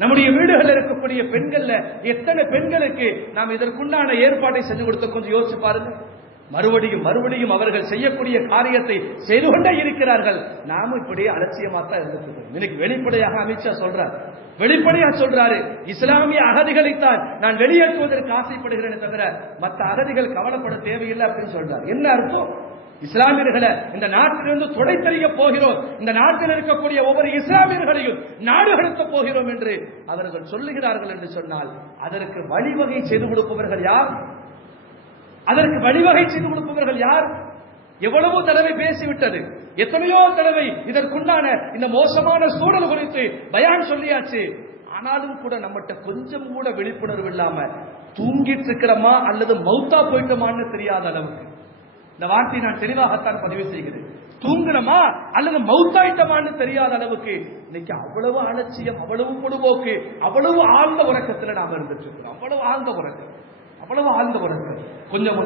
நம்முடைய வீடுகளில் இருக்கக்கூடிய பெண்கள்ல எத்தனை பெண்களுக்கு நாம் இதற்குண்டான ஏற்பாட்டை செஞ்சு கொடுத்த கொஞ்சம் யோசிச்சு பாருங்க. மறுபடியும் அவர்கள் செய்யக்கூடிய காரியத்தை செய்து கொண்டே இருக்கிறார்கள். நாம இப்படியே அலட்சியமா தான் இருந்துட்டு. இன்னைக்கு வெளிப்படையாக அமித்ஷா சொல்றாரு, இஸ்லாமிய அகதிகளைத்தான் நான் வெளியேற்றுவதற்கு ஆசைப்படுகிறேன் தவிர மற்ற அகதிகள் கவலைப்பட தேவையில்லை அப்படின்னு சொல்றாரு. என்ன அர்த்தம்? இஸ்லாமியர்களை இந்த நாட்டிலிருந்து துடைத்தறிய போகிறோம், இந்த நாட்டில் இருக்கக்கூடிய ஒவ்வொரு இஸ்லாமியர்களையும் நாடு கடத்த போகிறோம் என்று அவர்கள் சொல்லுகிறார்கள் என்று சொன்னால், அதற்கு வழிவகை செய்து கொடுப்பவர்கள் யார்? எவ்வளவோ தடவை பேசிவிட்டது, எத்தனையோ தடவை இதற்குண்டான இந்த மோசமான சூழல் குறித்து பயான் சொல்லியாச்சு. ஆனாலும் கூட நம்மகிட்ட கொஞ்சம் கூட விழிப்புணர்வு இல்லாம தூங்கிட்டு இருக்கிறோமா அல்லது மௌத்தா போயிட்டோமான்னு தெரியாத அளவுக்கு, இந்த வார்த்தையை நான் தெளிவாகத்தான் பதிவு செய்கிறேன், தூங்கணுமா அல்லது மௌத்தாயிட்டமான்னு தெரியாத அளவுக்கு இன்னைக்கு அவ்வளவு அலட்சியம், அவ்வளவு பொடுபோக்கு, அவ்வளவு ஆழ்ந்த உறக்கத்தில் நாம் இருந்துட்டு இருக்கிறோம். அவ்வளவு ஆழ்ந்த உறக்கம். கொஞ்சம்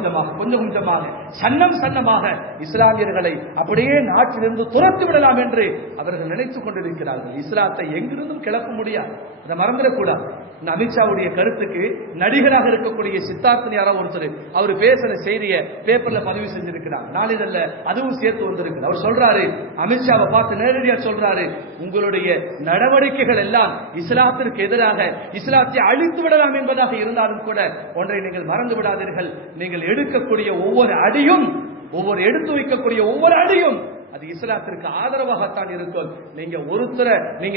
கொஞ்சமாக சன்னமாக இஸ்லாமியர்களை அப்படியே நாட்டிலிருந்து துரத்து விடலாம் என்று அவர்கள் நினைத்துக் கொண்டிருக்கிறார்கள். இஸ்லாத்தை எங்கிருந்தும் கிளப்ப முடியாது, அதை மறந்துடக்கூடாது. இந்த அமித்ஷாவுடைய கருத்துக்கு நடிகராக இருக்கக்கூடிய சித்தார்த்தன் யாரோ ஒருத்தர் அவர் பேசின செய்தியை பேப்பர்ல பதிவு செஞ்சிருக்கிறார், நாளிதழ்ல அதுவும் சேர்த்து வந்திருக்கு. அவர் சொல்றாரு, அமித்ஷாவை பார்த்து நேரடியா சொல்றாரு, உங்களுடைய நடவடிக்கைகள் எல்லாம் இஸ்லாத்திற்கு எதிராக, இஸ்லாத்தை அழித்து விடலாம் என்பதாக இருந்தாலும் கூட ஒன்றை நீங்கள் மறந்து விடாதீர்கள், நீங்கள் எடுக்கக்கூடிய ஒவ்வொரு அடியும், எடுத்து வைக்கக்கூடிய ஒவ்வொரு அடியும் அது இஸ்லாத்திற்கு ஆதரவாகத்தான் இருக்கும். நீங்க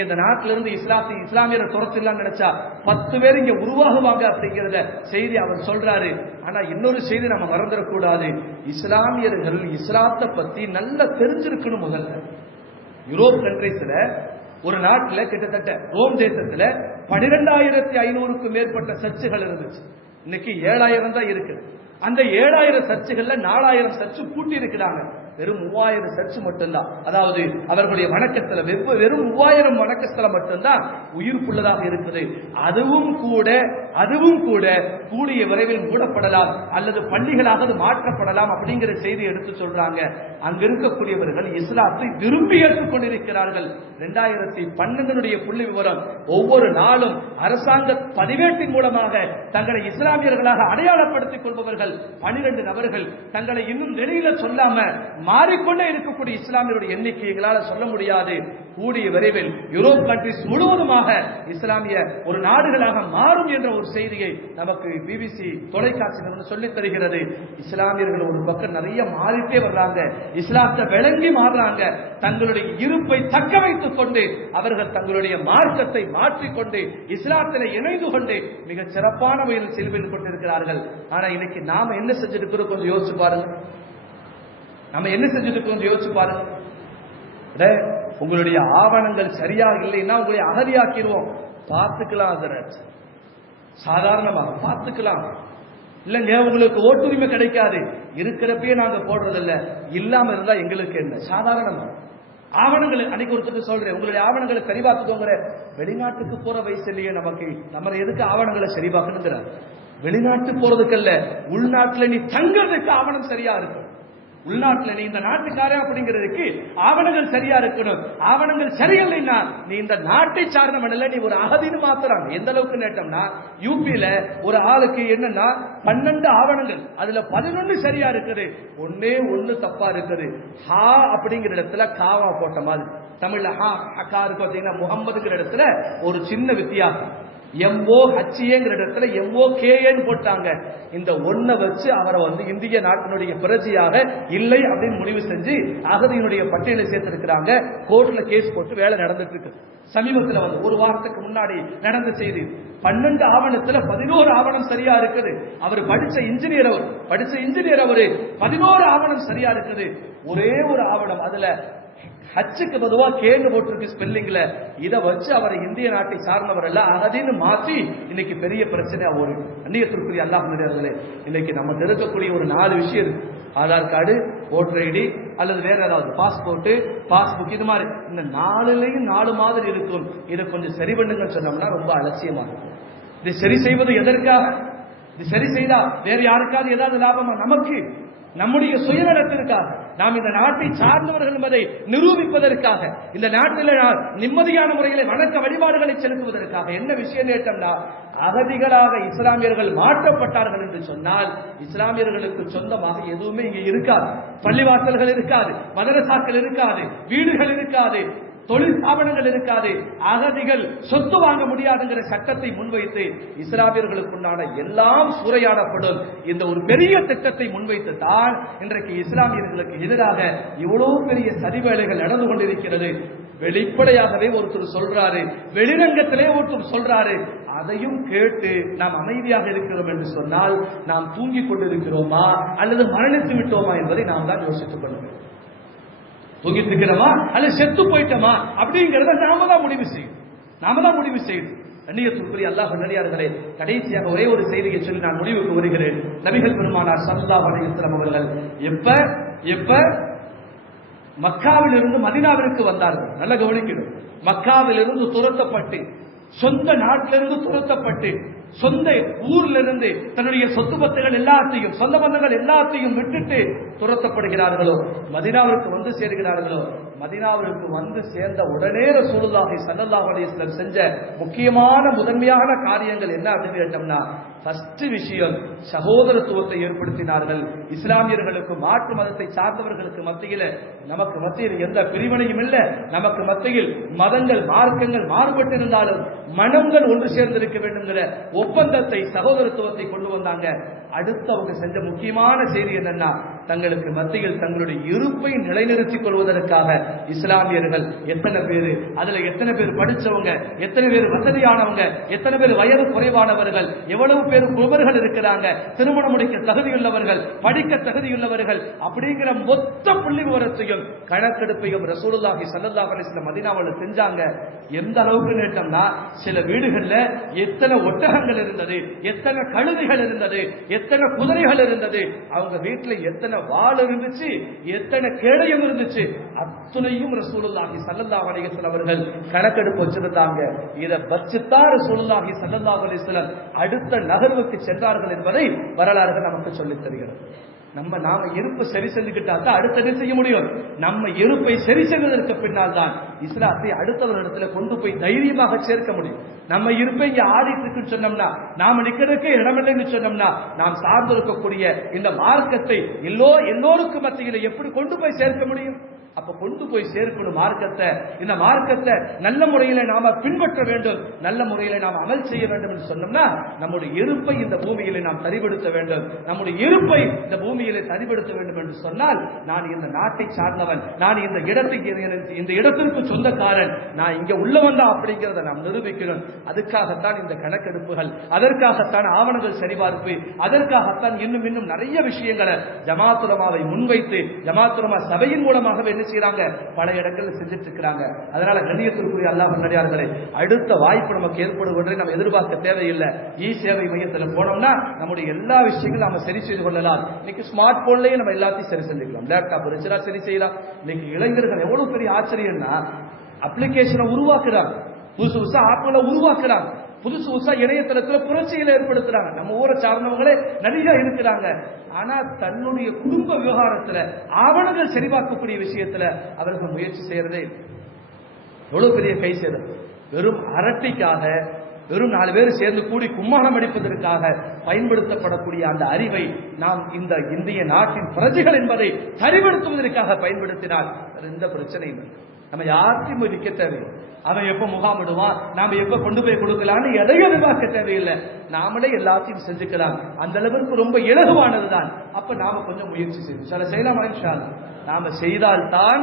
இந்த நாட்டிலிருந்து இஸ்லாமியரை துரத்திடலாம் நினைச்சா 10 பேர் இங்க உருவாகுவாங்க அப்படிங்கிறத செய்தி அவர் சொல்றாரு. ஆனா இன்னொரு செய்தி நம்ம மறந்துடக்கூடாது, இஸ்லாமியர்கள் இஸ்லாத்தை பத்தி நல்லா தெரிஞ்சிருக்கணும். முதல்ல யூரோப் கண்ட்ரீஸ்ல ஒரு நாட்டில் கிட்டத்தட்ட ரோம் தேசத்துல 12,500க்கும் மேற்பட்ட சர்ச்சுகள் இருந்துச்சு. இன்னைக்கு 7,000 தான் இருக்கு. அந்த 7,000 சர்ச்சுகள்ல 4,000 சர்ச்சு பூட்டி இருக்கிறாங்க. வெறும் 3,000 சர்ச்சு மட்டும்தான், அதாவது அவர்களுடைய வணக்கத்துல வெறும் 3,000 வணக்கஸ்தலம் மட்டும்தான் உயிர்ப்புள்ளதாக இருக்குது. அதுவும் கூட கூடிய விரைவில் மூடப்படலாம் அல்லது பள்ளிகளாக மாற்றப்படலாம் அப்படிங்கிற செய்தி எடுத்து சொல்றாங்க. அங்க இருக்கக்கூடியவர்கள் இஸ்லாத்தை விரும்பி ஏற்றுக்கொண்டிருக்கிறார்கள். 2012 புள்ளி விவரம், ஒவ்வொரு நாளும் அரசாங்க பதிவேட்டின் மூலமாக தங்களை இஸ்லாமியர்களாக அடையாளப்படுத்திக் கொள்பவர்கள் 12 நபர்கள். தங்களை இன்னும் வெளியில சொல்லாம மாறிக்கொண்டே இருக்கக்கூடிய இஸ்லாமியருடைய எண்ணிக்கைகளால் சொல்ல முடியாது. கூடிய விரைவில் யூரோப் கண்ட்ரிஸ் முழுவதுமாக இஸ்லாமிய ஒரு நாடுகளாக மாறும் என்ற ஒரு செய்தியை நமக்கு பிபிசி தொலைக்காட்சி சொல்லித் தருகிறது. இஸ்லாமியர்கள் ஒரு பக்கம் நிறைய மாறிட்டே வர்றாங்க, இஸ்லாத்தை விளங்கி மாறுறாங்க. தங்களுடைய இருப்பை தக்க வைத்துக் கொண்டு அவர்கள் தங்களுடைய மார்க்கத்தை மாற்றிக்கொண்டு இஸ்லாத்தில் இணைந்து கொண்டு மிக சிறப்பான வகையில் செல்வில் கொண்டிருக்கிறார்கள். ஆனா இன்னைக்கு நாம என்ன செஞ்சிருக்கிறோம் கொஞ்சம் யோசிச்சு பாருங்க. உங்களுடைய ஆவணங்கள் சரியா இல்லைன்னா உங்களை அகதியாக்கிடுவோம், பார்த்துக்கலாம், சாதாரணமாக பார்த்துக்கலாம். இல்லங்க உங்களுக்கு ஓட்டுரிமை கிடைக்காது, இருக்கிறப்பே நாங்க போடுறதில்ல, இல்லாம இருந்தா எங்களுக்கு என்ன, சாதாரணமா ஆவணங்கள். அன்னைக்கு ஒருத்தர் சொல்றேன், உங்களுடைய ஆவணங்களை சரி பார்த்துக்கோங்கிற. வெளிநாட்டுக்கு போற வயசு இல்லையே நமக்கு, நம்ம எதுக்கு ஆவணங்களை சரி பார்க்கணுங்கிற? வெளிநாட்டு போறதுக்கு அல்ல, உள்நாட்டுல நீ தங்கிறதுக்கு ஆவணம் சரியா இருக்கும். உள்நாட்டுல நீ இந்த நாட்டுக்காரன் அப்படிங்கிறதுக்கு ஆவணங்கள் சரியா இருக்கணும். ஆவணங்கள் சரியில்லைன்னா நீ இந்த நாட்டை சார்ந்தவன் இல்ல, நீ ஒரு அகதின்னு மாத்துறாங்க. எந்த அளவுக்கு நேட்டம்னா யூபியில ஒரு ஆளுக்கு என்னன்னா 12 ஆவணங்கள், அதுல 11 சரியா இருக்குது, ஒன்னே ஒண்ணு தப்பா இருக்குது. ஹா அப்படிங்கிற இடத்துல காவா போட்ட மாதிரி, தமிழ்ல ஹா ஹக்கா இருக்கு பாத்தீங்கன்னா, முகம்மதுங்கிற இடத்துல ஒரு சின்ன வித்தியாசம். MOHAங்கிற இடத்துல MOKன்னு போட்டாங்க. இந்த ஒன்ன வச்சு அவரை இந்திய நாட்டினுடைய பிரஜையாக இல்லை அப்படின்னு முடிவு செஞ்சு அகதியினுடைய பட்டியலை சேர்த்திருக்கிறாங்க. கோர்ட்ல கேஸ் போட்டு வேலை நடந்துட்டு இருக்கு. சமீபத்தில் ஒரு வாரத்துக்கு முன்னாடி நடந்த செய்தி. 12 ஆவணத்துல 11 ஆவணம் சரியா இருக்குது. அவர் படிச்ச இன்ஜினியர், அவரு 11 ஆவணம் சரியா இருக்குது. ஒரே ஒரு ஆவணம் அதுல ஹச்சுக்கு பொதுவா கேன்னு போட்டிருக்கு ஸ்பெல்லிங்ல. இதை வச்சு அவர் இந்திய நாட்டை சார்ந்தவர் அல்ல, அகதின்னு மாற்றி இன்னைக்கு பெரிய பிரச்சனையா ஓடுது. அந்நியத்திற்குரிய அல்லாஹ்விலே இன்னைக்கு நம்ம இருக்கக்கூடிய ஒரு 4 விஷயம் இருக்கு. ஆதார் கார்டு, ஓட்டர் ஐடி அல்லது வேற ஏதாவது பாஸ்போர்ட், பாஸ்புக், இது மாதிரி இந்த 4லயும் 4 மாதிரி இருக்கும். இதை கொஞ்சம் சரி பண்ணுங்க சொன்னோம்னா ரொம்ப அலட்சியமா இருக்கும். இதை சரி செய்வது எதற்காக? இது சரி செய்தா வேற யாருக்காவது ஏதாவது லாபமா? நமக்கு நம்முடைய சுயநலத்திற்காக, நாம் இந்த நாட்டை சார்ந்தவர்கள் என்பதை நிரூபிப்பதற்காக, இந்த நாட்டில் நிம்மதியான முறையில் வணக்க வழிபாடுகளை செலுத்துவதற்காக. என்ன விஷயம் கேட்டோம்னா, அகதிகளாக இஸ்லாமியர்கள் மாற்றப்பட்டார்கள் என்று சொன்னால் இஸ்லாமியர்களுக்கு சொந்தமாக எதுவுமே இங்கே இருக்காது. பள்ளிவாசல்கள் இருக்காது, மதரசாக்கள் இருக்காது, வீடுகள் இருக்காது, தொழில் ஸ்தாபனங்கள் இருக்காது. அகதிகள் சொத்து வாங்க முடியாதுங்கிற சட்டத்தை முன்வைத்து இஸ்லாமியர்களுக்குண்டான எல்லாம் சூறையாடப்படும் இந்த ஒரு பெரிய திட்டத்தை முன்வைத்து தான் இன்றைக்கு இஸ்லாமியர்களுக்கு எதிராக இவ்வளவு பெரிய சதி வேலைகள் நடந்து கொண்டிருக்கிறது. வெளிப்படையாகவே ஒருத்தர் சொல்றாரு, வெளிரங்கத்திலே ஒருத்தர் சொல்றாரு. அதையும் கேட்டு நாம் அமைதியாக இருக்கிறோம் என்று சொன்னால் நாம் தூங்கிக் கொண்டிருக்கிறோமா அல்லது மரணித்து விட்டோமா என்பதை நாம் தான் யோசித்துக் கொள்ளுங்கள். தூங்கிட்டு இருக்கிறோமா அல்லது செத்து போயிட்டோமா அப்படிங்கறத நாம தான் முடிவு செய்யணும். கண்ணியத்திற்குரிய அல்லாஹ் நல்லடியார்களே, கடைசியாக ஒரே ஒரு செய்தியை சொல்லி நான் முடிவுக்கு வருகிறேன். நபிகள் பெருமானார் ஸல்லல்லாஹு அலைஹி வஸல்லம் அவர்கள் எப்ப மக்காவில் இருந்து மதீனாவிற்கு வந்தார்கள், நல்ல கவனிக்கணும். மக்காவில் இருந்து துரத்தப்பட்டு, சொந்த நாட்டிலிருந்து துரத்தப்பட்டு, சொந்த ஊர்ல இருந்து தன்னுடைய சொத்து பத்துகள் எல்லாத்தையும், சொந்த பந்தங்கள் எல்லாத்தையும் விட்டுட்டு துரத்தப்படுகிறார்களோ, மதீனாவிற்கு சேர்கிறார்களோ, மதீனாவிற்கு சேர்ந்த உடனே ரசூலுல்லாஹி ஸல்லல்லாஹு அலைஹி வஸல்லம் செஞ்ச முக்கியமான முதன்மையான காரியங்கள் என்ன அப்படின்னு கேட்டோம்னா, ஃபர்ஸ்ட் விஷயம் சகோதரத்துவத்தை ஏற்படுத்தினார்கள். இஸ்லாமியர்களுக்கு மாற்று மதத்தை சார்ந்தவர்களுக்கு மத்தியில், நமக்கு மத்தியில் எந்த பிரிவினையும் இல்லை. நமக்கு மத்தியில் மதங்கள், மார்க்கங்கள் மாறுபட்டிருந்தாலும் மனங்கள் ஒன்று சேர்ந்திருக்க வேண்டும்ங்கிற ஒப்பந்தத்தை, சகோதரத்துவத்தை கொண்டு வந்தாங்க. அடுத்து அவங்க செஞ்ச முக்கியமான செய்தி என்னன்னா, தங்களுக்கு மத்தியில் தங்களுடைய இருப்பை நிலைநிறுத்திக் கொள்வதற்காக இஸ்லாமியர்கள் எத்தனை பேர், அதுல எத்தனை பேர் படிச்சவங்க, எத்தனை பேர் வசதியானவங்க, எத்தனை பேர் வயது குறைவானவர்கள், எவ்வளவு பேர் குருவர்கள் இருக்கிறாங்க, திருமணம் முடிக்க தகுதியுள்ளவர்கள், படிக்க தகுதியுள்ளவர்கள் அப்படிங்கிற மொத்த புள்ளி விவரத்தையும் கணக்கெடுப்பையும் ரசூலுல்லாஹி ஸல்லல்லாஹு அலைஹி வஸல்லம் மதீனாவில் செஞ்சாங்க. எந்த அளவுக்கு நேட்டம்னா, சில வீடுகள்ல எத்தனை ஒட்டகங்கள் இருந்தது, எத்தனை கழுதைகள் இருந்தது, எத்தனை குதிரைகள் இருந்தது, அவங்க வீட்டுல எத்தனை வாள் இருந்துச்சு, எத்தனை கேடயம் இருந்துச்சு, அத்துணையும் ரசூலுல்லாஹி ஸல்லல்லாஹு அலைஹி வஸல்லம் அவர்கள் கணக்கெடுப்பு வச்சிருந்தாங்க. இதை வச்சுதான் ரசூலுல்லாஹி ஸல்லல்லாஹு அலைஹி வஸல்லம் அடுத்த நகர்வுக்கு சென்றார்கள் என்பதை வரலாறுகள் நமக்கு சொல்லித் தருகிறது. நாம இருப்பு சரி செஞ்சுக்கிட்டா தான் அடுத்தது செய்ய முடியும். நம்ம இருப்பை சரி செய்வதற்கு பின்னால் தான் இஸ்லாத்தை அடுத்தவரிடத்துல கொண்டு போய் தைரியமாக சேர்க்க முடியும். நம்ம இருப்பை இங்க ஆடிட்டு இருக்குன்னு சொன்னோம்னா, நாம நிக்கிறதுக்கு இடமில்லைன்னு சொன்னோம்னா, நாம் சார்ந்திருக்கக்கூடிய இந்த மார்க்கத்தை எல்லோருக்கும் மத்தியில எப்படி கொண்டு போய் சேர்க்க முடியும்? அப்ப கொண்டு போய் சேர்க்கணும் மார்க்கத்தை. இந்த மார்க்கத்தை நல்ல முறையில நாம பின்பற்ற வேண்டும், நல்ல முறையில நாம் அமல் செய்ய வேண்டும் என்று சொன்னோம்னா, நம்முடைய இருப்பை இந்த பூமியில நாம் சரிபடுத்த வேண்டும். நம்முடைய இருப்பை இந்த பூமியில சரிபடுத்த வேண்டும் என்று சொன்னால், நான் இந்த நாட்டை சார்ந்தவன், நான் இந்த இடத்திற்கு சொந்தக்காரன், நான் இங்க உள்ளவன் தான் அப்படிங்கிறத நாம் நிரூபிக்கணும். அதுக்காகத்தான் இந்த கணக்கெடுப்புகள், அதற்காகத்தான் ஆவணங்கள் சரிபார்ப்பு, அதற்காகத்தான் இன்னும் நிறைய விஷயங்களை ஜமாத் உலமாவை முன்வைத்து, ஜமாத் உலமா சபையின் மூலமாகவே என்ன செய்யறாங்க, பல இடங்கள் செஞ்சுட்டு இருக்கிறாங்க. அதனால கண்ணியத்திற்குரிய அல்லாஹ் நல்லடியார்களே, அடுத்த வாய்ப்பு நமக்கு ஏற்படுவதை நம்ம எதிர்பார்க்க தேவையில்லை. சேவை மையத்தில் போனோம்னா நம்முடைய எல்லா விஷயங்களும் நம்ம சரி செய்து கொள்ளலாம். இன்னைக்கு ஸ்மார்ட் போன்லயே நம்ம எல்லாத்தையும் சரி செஞ்சுக்கலாம். லேப்டாப் இருந்துச்சுன்னா சரி செய்யலாம். இன்னைக்கு இளைஞர்கள் எவ்வளவு பெரிய ஆச்சரியம்னா, அப்ளிகேஷனை உருவாக்குறாங்க, புதுசு புதுசா ஆப்களை உருவாக்குறாங்க. புதுசு புதுசா இணையதளத்துல புரட்சிகளை ஏற்படுத்துறாங்க. நம்ம ஊரை சார்ந்தவங்களே நிறைய இருக்கிறாங்க. ஆனா தன்னுடைய குடும்ப விவகாரத்துல ஆவணங்கள் சரிபார்க்கக்கூடிய விஷயத்துல அவர்கள் முயற்சி செய்யறதே எவ்வளவு பெரிய கை சேதம். வெறும் அரட்டிக்காக, வெறும் 4 பேர் சேர்ந்து கூடி கும்மாளம் அடிப்பதற்காக பயன்படுத்தப்படக்கூடிய அந்த அறிவை நாம் இந்த இந்திய நாட்டின் பிரஜைகள் என்பதை சரிபடுத்துவதற்காக பயன்படுத்தினால் எந்த பிரச்சனையும் இல்லை. நம்ம யாருக்கும் விற்க தேவையில்லை. அவன் எப்ப முகாமிடுவான், நாம எப்ப கொண்டு போய் கொடுக்கலான்னு எதையும் எதிர்பார்க்க தேவையில்லை. நாமளே எல்லாத்தையும் செஞ்சுக்கலாம். அந்த அளவுக்கு ரொம்ப இலகுவானதுதான். அப்ப நாம கொஞ்சம் முயற்சி செய்வோம். சில செய்யலாம். நாம செய்தால்தான்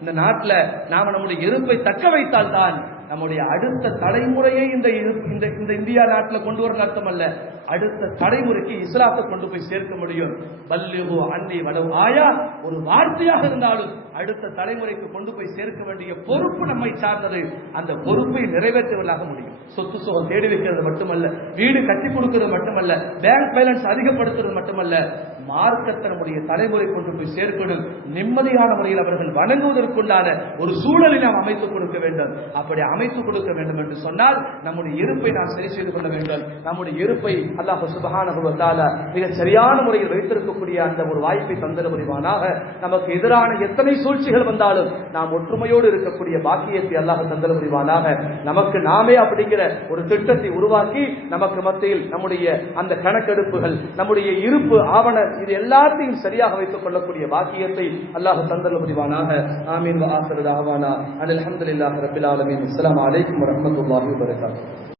இந்த நாட்டில் நாம நம்முடைய இருப்பை தக்க வைத்தால்தான் நம்முடைய அடுத்த தலைமுறையை இந்த இந்தியா நாட்டில் கொண்டு வர அர்த்தம் அல்ல, அடுத்த தலைமுறைக்கு இஸ்லாத்தை கொண்டு போய் சேர்க்க முடியும். பல்லிகு அன்னி வலவ் ஆயா, ஒரு வார்த்தையாக இருந்தாலும் அடுத்த தலைமுறைக்கு கொண்டு போய் சேர்க்க வேண்டிய பொறுப்பு நம்மை சார்ந்தது. அந்த பொறுப்பை நிறைவேற்றுவதாக முடியும். சொத்து சுகம் தேடி வைக்கிறது மட்டுமல்ல, வீடு கட்டி கொடுக்கிறது மட்டுமல்ல, பேங்க் பேலன்ஸ் அதிகப்படுத்துறது மட்டுமல்ல, மார்க்கத்தை நம்முடைய தலைமுறை கொண்டு போய் சேர்க்கணும். நிம்மதியான முறையில் அவர்கள் வணங்குவதற்குண்டான ஒரு சூழலை நாம் அமைத்துக் கொடுக்க வேண்டும். அப்படி அமைத்துக் கொடுக்க வேண்டும் என்று சொன்னால் நம்முடைய இருப்பை நாம் சரி செய்து கொள்ள வேண்டும். நம்முடைய இருப்பை அல்லாஹ் சுப்ஹானஹு வ தஆலா மிக சரியான முறையில் வைத்திருக்கக்கூடிய அந்த ஒரு வாய்ப்பை தந்தர புரிவானாக. நமக்கு எதிரான எத்தனை சூழ்ச்சிகள் வந்தாலும் நாம் ஒற்றுமையோடு இருக்கக்கூடிய பாக்கியத்தை அல்லாஹ் தந்தர புரிவானாக. நமக்கு நாமே அப்படிங்கிற ஒரு திட்டத்தை உருவாக்கி நமக்கு மத்தியில் நம்முடைய அந்த கணக்கெடுப்புகள், நம்முடைய இருப்பு ஆவண, இது எல்லாத்தையும் சரியாக வைத்துக் கொள்ளக்கூடிய பாக்கியத்தை அல்லாஹ் தந்தர புரிவானாக. ஆமீன். வ ஆகிரு தஅவானா அனில் ஹம்துலில்லாஹி ரப்பில் ஆலமீன். அஸ்ஸலாமு அலைக்கும் வ ரஹ்மத்துல்லாஹி வ பரகாத்துஹு.